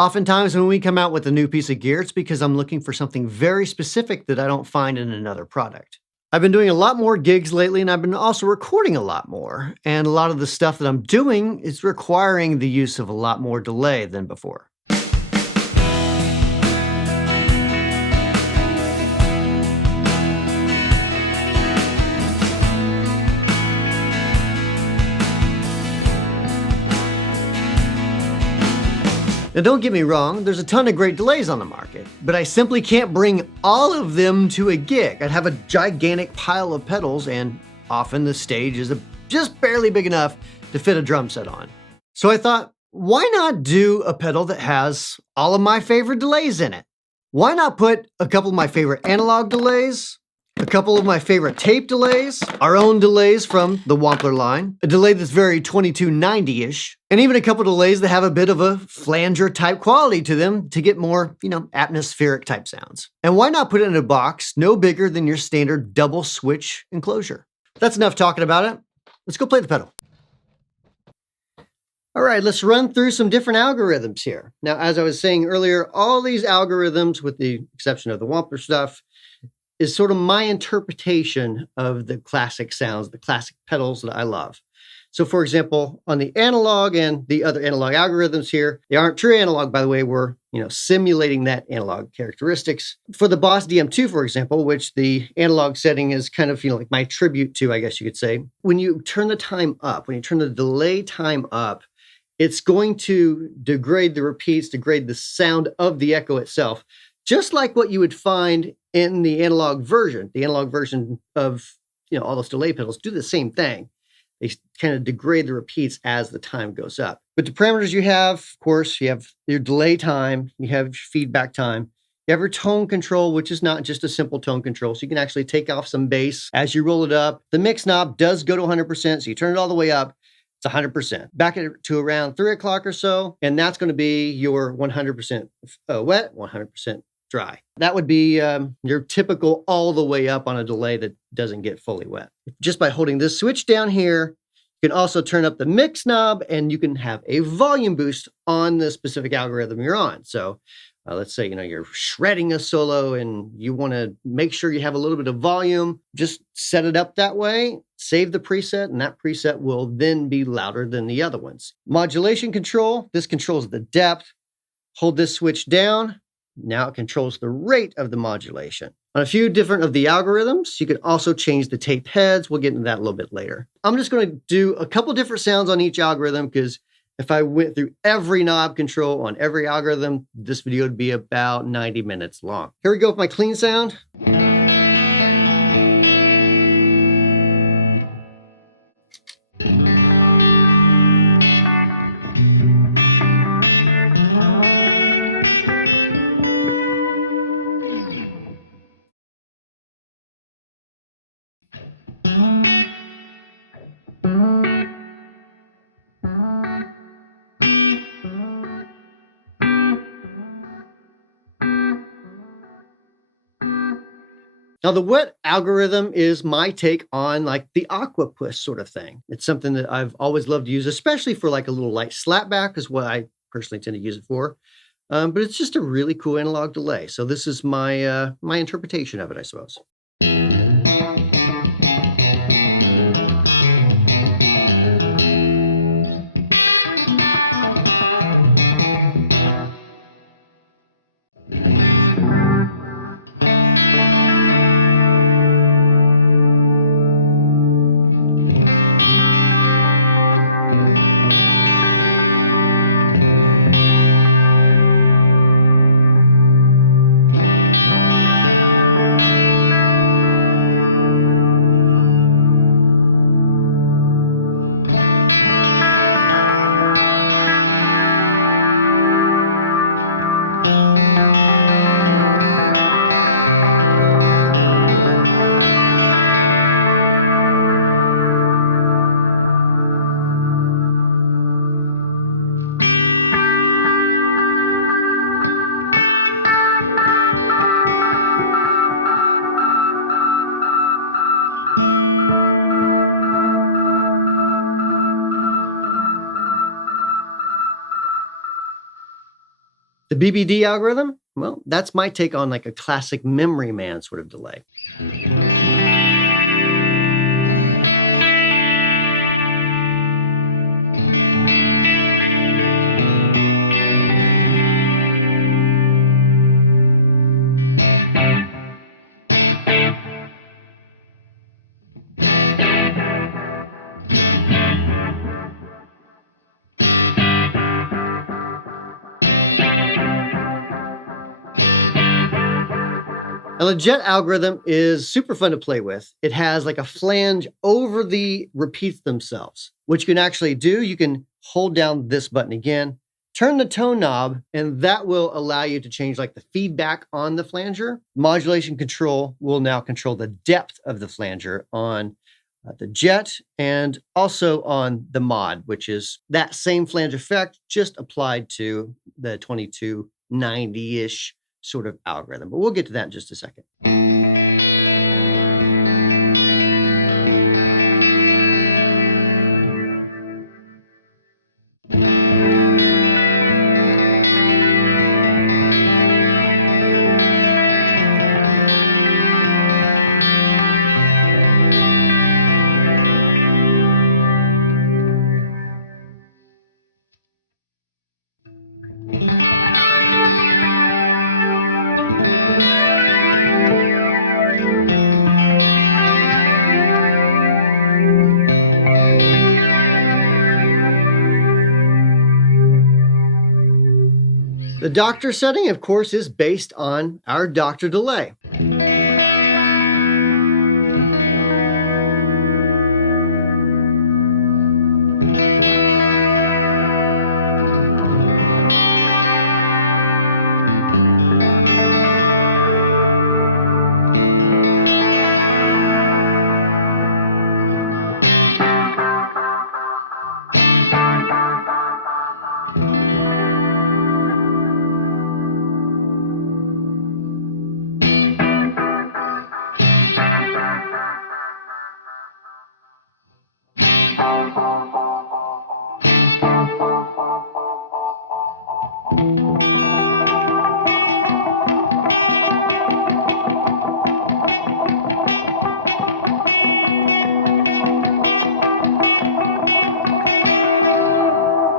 Oftentimes when we come out with a new piece of gear, it's because I'm looking for something very specific that I don't find in another product. I've been doing a lot more gigs lately, and I've been also recording a lot more. And a lot of the stuff that I'm doing is requiring the use of a lot more delay than before. Now don't get me wrong, there's a ton of great delays on the market, but I simply can't bring all of them to a gig. I'd have a gigantic pile of pedals, and often the stage is just barely big enough to fit a drum set on. So I thought, why not do a pedal that has all of my favorite delays in it? Why not put a couple of my favorite analog delays, a couple of my favorite tape delays, our own delays from the Wampler line, a delay that's very 2290-ish, and even a couple of delays that have a bit of a flanger type quality to them to get more, atmospheric type sounds. And why not put it in a box no bigger than your standard double switch enclosure? That's enough talking about it. Let's go play the pedal. All right, let's run through some different algorithms here. Now, as I was saying earlier, all these algorithms, with the exception of the Wampler stuff, is sort of my interpretation of the classic sounds, the classic pedals that I love. So for example, on the analog and the other analog algorithms here, they aren't true analog, by the way, we're simulating that analog characteristics. For the Boss DM2, for example, which the analog setting is kind of like my tribute to, I guess you could say, when you turn the time up, when you turn the delay time up, it's going to degrade the repeats, degrade the sound of the echo itself, just like what you would find in the analog version. The analog version of all those delay pedals do the same thing. They kind of degrade the repeats as the time goes up. But the parameters you have, of course, you have your delay time, you have feedback time, you have your tone control, which is not just a simple tone control. So you can actually take off some bass as you roll it up. The mix knob does go to 100%, so you turn it all the way up, it's 100%. Back it to around 3 o'clock or so, and that's going to be your 100% wet, 100% dry. That would be your typical all the way up on a delay that doesn't get fully wet. Just by holding this switch down here, you can also turn up the mix knob, and you can have a volume boost on the specific algorithm you're on. So let's say you're shredding a solo and you want to make sure you have a little bit of volume. Just set it up that way, save the preset, and that preset will then be louder than the other ones. Modulation control, this controls the depth. Hold this switch down. Now it controls the rate of the modulation. On a few different of the algorithms, you can also change the tape heads. We'll get into that a little bit later. I'm just going to do a couple different sounds on each algorithm, because if I went through every knob control on every algorithm, this video would be about 90 minutes long. Here we go with my clean sound. Now, the wet algorithm is my take on the aqua push sort of thing. It's something that I've always loved to use, especially for a little light slapback is what I personally tend to use it for. But it's just a really cool analog delay. So this is my my interpretation of it, I suppose. The BBD algorithm, well, that's my take on like a classic memory man sort of delay. Now, the jet algorithm is super fun to play with. It has like a flange over the repeats themselves. What you can actually do, you can hold down this button again, turn the tone knob, and that will allow you to change like the feedback on the flanger. Modulation control will now control the depth of the flanger on the jet and also on the mod, which is that same flange effect just applied to the 2290-ish sort of algorithm, but we'll get to that in just a second. The doctor setting, of course, is based on our doctor delay.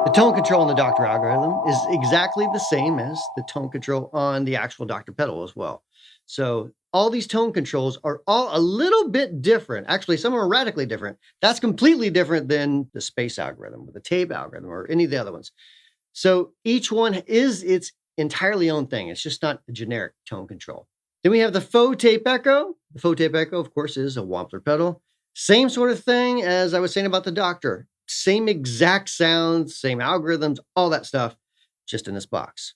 The tone control on the doctor algorithm is exactly the same as the tone control on the actual doctor pedal as well. So all these tone controls are all a little bit different. Actually, some are radically different. That's completely different than the space algorithm or the tape algorithm or any of the other ones. So each one is its entirely own thing. It's just not a generic tone control. Then we have the FAUX Tape Echo. The FAUX Tape Echo, of course, is a Wampler pedal. Same sort of thing as I was saying about the doctor. Same exact sounds, same algorithms, all that stuff, just in this box.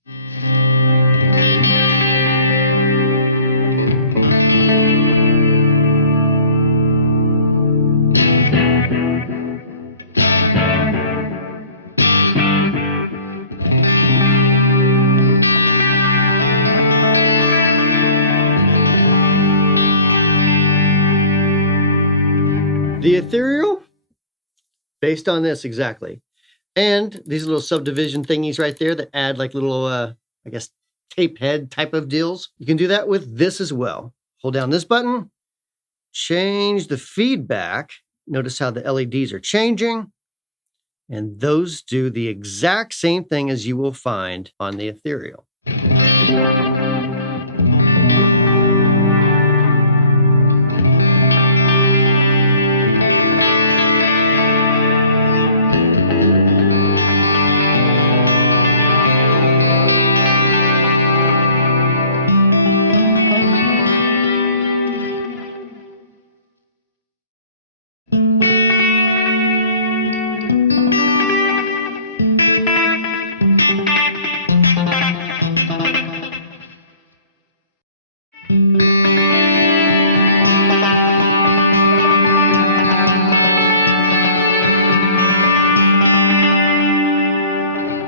The ethereal, based on this exactly. And these little subdivision thingies right there that add like little, I guess, tape head type of deals. You can do that with this as well. Hold down this button, change the feedback. Notice how the LEDs are changing. And those do the exact same thing as you will find on the ethereal.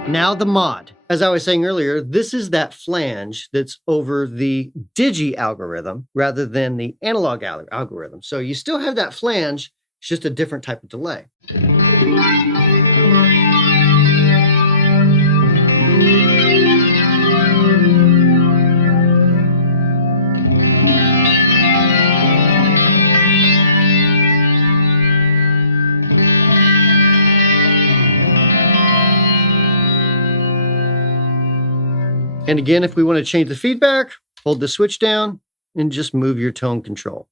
Now the mod. As I was saying earlier, this is that flange that's over the DIGI algorithm rather than the analog algorithm. So you still have that flange, it's just a different type of delay. And again, if we want to change the feedback, hold the switch down and just move your tone control.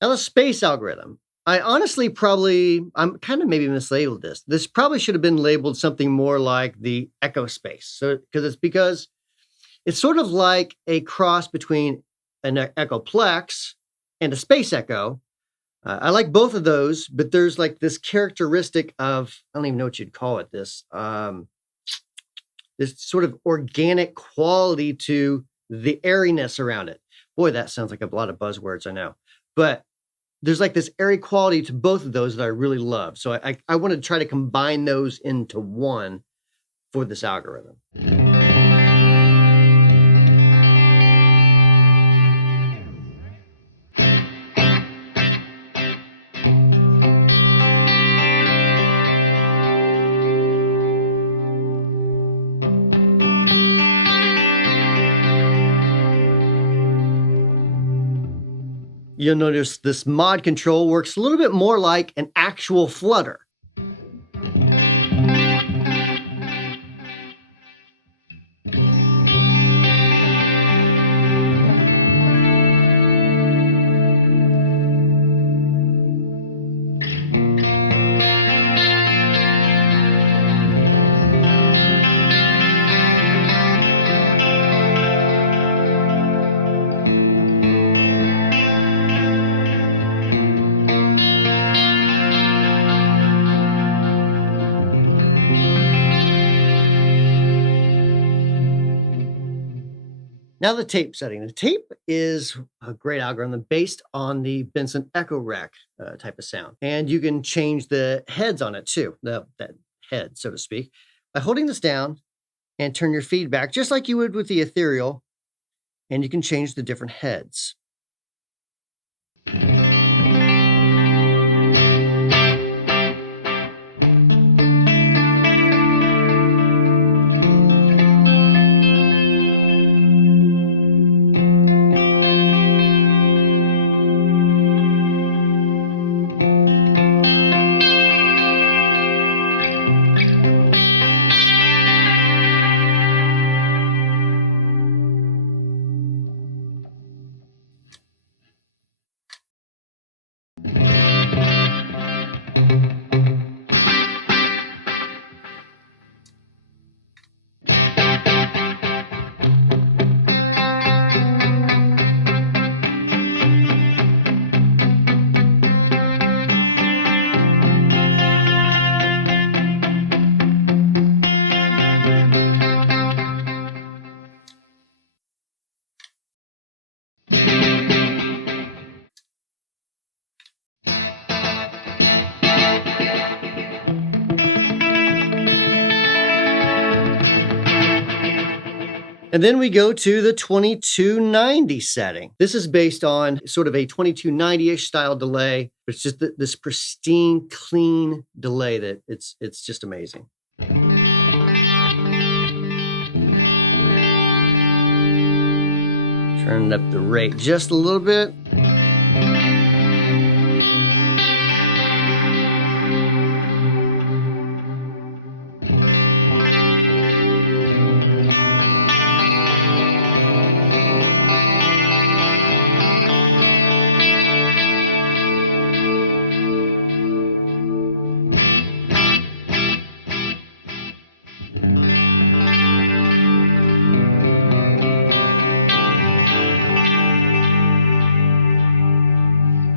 Now the space algorithm. I honestly I'm kind of maybe mislabeled this. This probably should have been labeled something more like the echo space. So, because it's sort of like a cross between an echoplex and a space echo. I like both of those, but there's like this characteristic of, I don't even know what you'd call it, this sort of organic quality to the airiness around it. Boy, that sounds like a lot of buzzwords, I know. But there's like this airy quality to both of those that I really love. So I want to try to combine those into one for this algorithm. You'll notice this mod control works a little bit more like an actual flutter. Now the tape setting. The tape is a great algorithm based on the Benson Echo Rack type of sound. And you can change the heads on it too, that head, so to speak, by holding this down and turn your feedback just like you would with the ethereal, and you can change the different heads. And then we go to the 2290 setting. This is based on sort of a 2290-ish style delay. It's just this pristine, clean delay that it's just amazing. Turning up the rate just a little bit.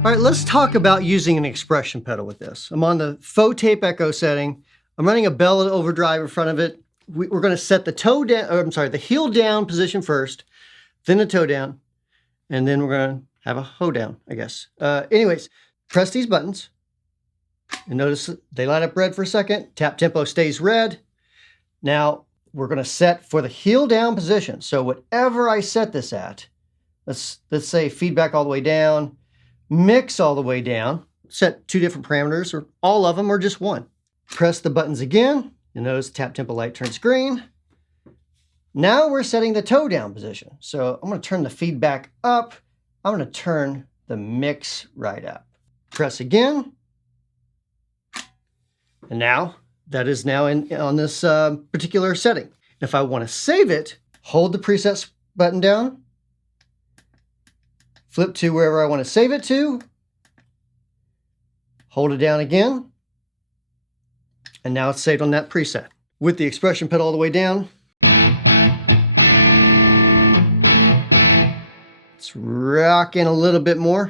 All right, let's talk about using an expression pedal with this. I'm on the FAUX tape echo setting. I'm running a bell overdrive in front of it. We're going to set the toe down, or I'm sorry, the heel down position first, then the toe down, and then we're going to have a hoe down, I guess. Anyways, press these buttons, and notice they light up red for a second. Tap tempo stays red. Now we're going to set for the heel down position. So whatever I set this at, let's say feedback all the way down, mix all the way down, set two different parameters, or all of them, or just one. Press the buttons again. You'll notice tap tempo light turns green. Now we're setting the toe down position. So I'm going to turn the feedback up. I'm going to turn the mix right up. Press again. And now that is now on this particular setting. If I want to save it, hold the presets button down, flip to wherever I want to save it to, hold it down again, and now it's saved on that preset. With the expression pedal all the way down, let's rock in a little bit more.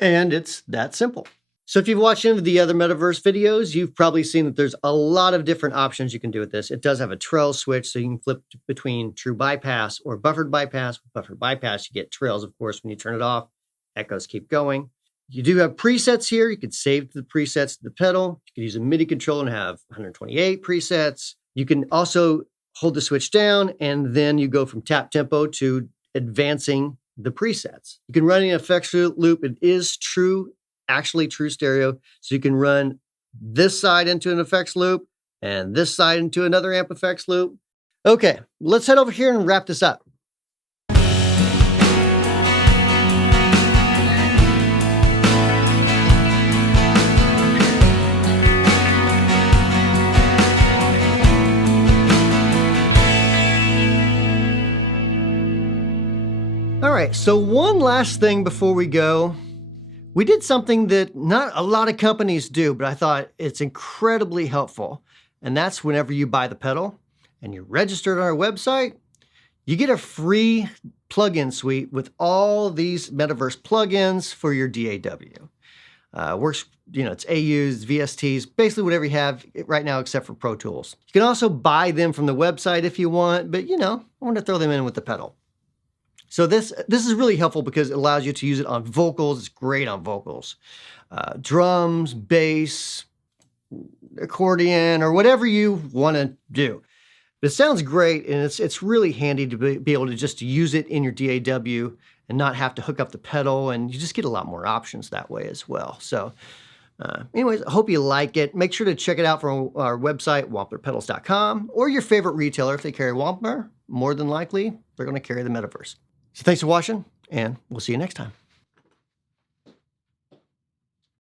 And it's that simple. So if you've watched any of the other Metaverse videos, you've probably seen that there's a lot of different options you can do with this. It does have a trail switch, so you can flip between true bypass or buffered bypass. With buffered bypass, you get trails, of course, when you turn it off. Echoes keep going. You do have presets here. You could save the presets to the pedal. You could use a MIDI controller and have 128 presets. You can also hold the switch down, and then you go from tap tempo to advancing the presets. You can run an effects loop. It is actually true stereo. So you can run this side into an effects loop and this side into another amp effects loop. Okay, let's head over here and wrap this up. All right, so one last thing before we go. We did something that not a lot of companies do, but I thought it's incredibly helpful. And that's whenever you buy the pedal and you're registered on our website, you get a free plugin suite with all these Metaverse plugins for your DAW. Works, it's AUs, VSTs, basically whatever you have right now except for Pro Tools. You can also buy them from the website if you want, but I want to throw them in with the pedal. So this is really helpful because it allows you to use it on vocals. It's great on vocals. Drums, bass, accordion, or whatever you want to do. But it sounds great, and it's really handy to be able to just use it in your DAW and not have to hook up the pedal, and you just get a lot more options that way as well. So anyways, I hope you like it. Make sure to check it out from our website, wamplerpedals.com, or your favorite retailer. If they carry Wampler, more than likely, they're going to carry the Metaverse. So thanks for watching, and we'll see you next time.